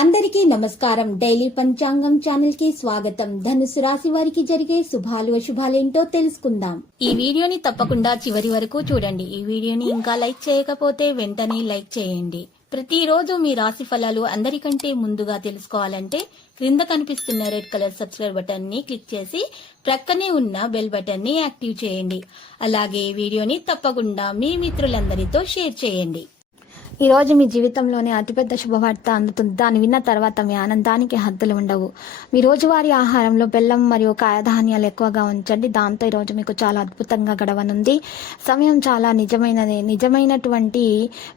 అందరికీ నమస్కారం. డైలీ పంచాంగం ఛానల్ కి స్వాగతం. ధనుసు రాశి వారికి జరిగే శుభాలు అశుభాలేంటో తెలుసుకుందాం. ఈ వీడియోని తప్పకుండా చివరి వరకు చూడండి. ఈ వీడియోని ఇంకా లైక్ చేయకపోతే వెంటనే లైక్ చేయండి. ప్రతిరోజు మీ రాశి ఫలాలు అందరికంటే ముందుగా తెలుసుకోవాలంటే క్రింద కనిపిస్తున్న రెడ్ కలర్ సబ్స్క్రైబ్ బటన్ ని క్లిక్ చేసి ప్రక్కనే ఉన్న బెల్ బటన్ ని యాక్టివ్ చేయండి. అలాగే వీడియోని తప్పకుండా మీ మిత్రులందరితో షేర్ చేయండి. ఈ రోజు మీ జీవితంలోనే అతిపెద్ద శుభవార్త అందుతుంది. దాన్ని విన్న తర్వాత మీ ఆనందానికి హద్దులు ఉండవు. మీ రోజువారీ ఆహారంలో బెల్లం మరియు కాయధాన్యాలు ఎక్కువగా ఉంచండి. దాంతో ఈరోజు మీకు చాలా అద్భుతంగా గడవనుంది. సమయం చాలా నిజమైనటువంటి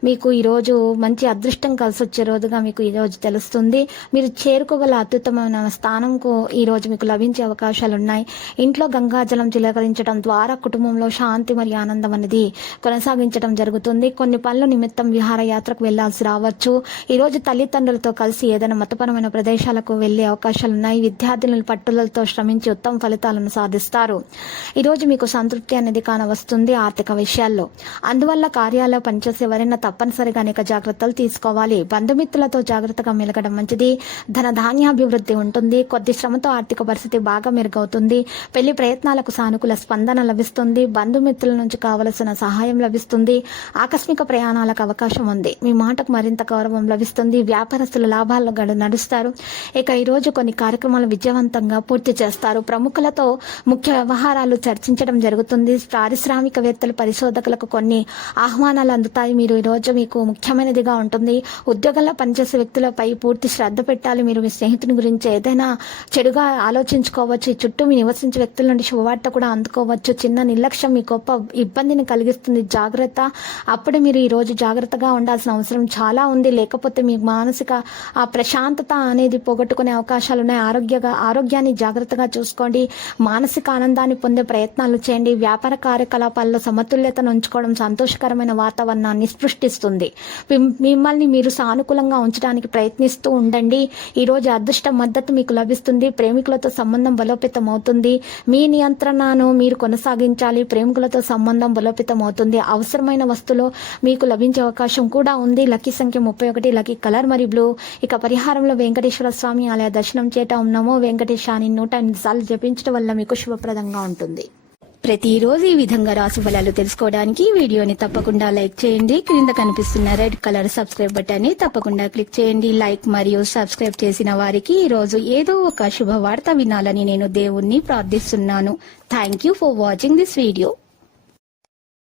మీకు ఈరోజు మంచి అదృష్టం కలిసి వచ్చే రోజుగా మీకు ఈరోజు తెలుస్తుంది. మీరు చేరుకోగల అత్యుత్తమైన స్థానంకు ఈరోజు మీకు లభించే అవకాశాలు ఉన్నాయి. ఇంట్లో గంగాజలం చిలకరించడం ద్వారా కుటుంబంలో శాంతి మరియు ఆనందం అనేది కొనసాగించడం జరుగుతుంది. కొన్ని పనుల నిమిత్తం యాత్రకు వెళ్లాల్సి రావచ్చు. ఈ రోజు తల్లిదండ్రులతో కలిసి ఏదైనా మతపరమైన ప్రదేశాలకు వెళ్లే అవకాశాలు ఉన్నాయి. విద్యార్థులను పట్టుదలతో శ్రమించి ఉత్తమ ఫలితాలను సాధిస్తారు. ఈ రోజు మీకు సంతృప్తి అనేది కానవస్తుంది ఆర్థిక విషయాల్లో. అందువల్ల కార్యాలయంలో పనిచేసే ఎవరైనా తప్పనిసరిగా అనేక జాగ్రత్తలు తీసుకోవాలి. బంధుమిత్రులతో జాగ్రత్తగా మెలగడం మంచిది. ధనధాన్యాభివృద్ధి ఉంటుంది. కొద్ది శ్రమతో ఆర్థిక పరిస్థితి బాగా మెరుగవుతుంది. పెళ్లి ప్రయత్నాలకు సానుకూల స్పందన లభిస్తుంది. బంధుమిత్రుల నుంచి కావలసిన సహాయం లభిస్తుంది. ఆకస్మిక ప్రయాణాలకు అవకాశం ఉంది. మీ మాటకు మరింత గౌరవం లభిస్తుంది. వ్యాపారస్తులు లాభాల్లో నడుస్తారు. ఇక ఈ రోజు కొన్ని కార్యక్రమాలు విజయవంతంగా పూర్తి చేస్తారు. ప్రముఖులతో ముఖ్య వ్యవహారాలు చర్చించడం జరుగుతుంది. పారిశ్రామికవేత్తలు పరిశోధకులకు కొన్ని ఆహ్వానాలు అందుతాయి. మీరు ఈ రోజు మీకు ముఖ్యమైనదిగా ఉంటుంది. ఉద్యోగంలో పనిచేసే వ్యక్తులపై పూర్తి శ్రద్ధ పెట్టాలి. మీరు మీ స్నేహితుని గురించి ఏదైనా చెడుగా ఆలోచించుకోవచ్చు. చుట్టూ మీ నివసించే వ్యక్తుల నుండి శుభవార్త కూడా అందుకోవచ్చు. చిన్న నిర్లక్ష్యం మీ గొప్ప ఇబ్బందిని కలిగిస్తుంది. జాగ్రత్త. అప్పుడు మీరు ఈ రోజు జాగ్రత్తగా ఉండాల్సిన అవసరం చాలా ఉంది. లేకపోతే మీ మానసిక ప్రశాంతత అనేది పోగొట్టుకునే అవకాశాలు ఉన్నాయి. ఆరోగ్యాన్ని జాగ్రత్తగా చూసుకోండి. మానసిక ఆనందాన్ని పొందే ప్రయత్నాలు చేయండి. వ్యాపార కార్యకలాపాల్లో సమతుల్యతను ఉంచుకోవడం సంతోషకరమైన వాతావరణాన్ని సృష్టిస్తుంది. మిమ్మల్ని మీరు సానుకూలంగా ఉంచడానికి ప్రయత్నిస్తూ ఉండండి. ఈ రోజు అదృష్ట మద్దతు మీకు లభిస్తుంది. ప్రేమికులతో సంబంధం బలోపేతం అవుతుంది. మీ నియంత్రణను మీరు కొనసాగించాలి. ప్రేమికులతో సంబంధం బలోపేతం అవుతుంది. అవసరమైన వస్తువులు మీకు లభించే అవకాశం కూడా ఉంది. లక్కీ సంఖ్య 31, లక్కీ కలర్ మరియు బ్లూ. ఇక పరిహారంలో వెంకటేశ్వర స్వామి ఆలయ దర్శనం చేయటం, నమో వెంకటేశాని 108 సార్లు జపించడం వల్ల మీకు శుభప్రదంగా ఉంటుంది. ప్రతిరోజు ఈ విధంగా రాశి ఫలాలు తెలుసుకోవడానికి వీడియోని తప్పకుండా లైక్ చేయండి. క్రింద కనిపిస్తున్న రెడ్ కలర్ సబ్స్క్రైబ్ బటన్ ని తప్పకుండా క్లిక్ చేయండి. లైక్ మరియు సబ్స్క్రైబ్ చేసిన వారికి ఈ రోజు ఏదో ఒక శుభవార్త వినాలని నేను దేవుణ్ణి ప్రార్థిస్తున్నాను. Thank you for watching this video.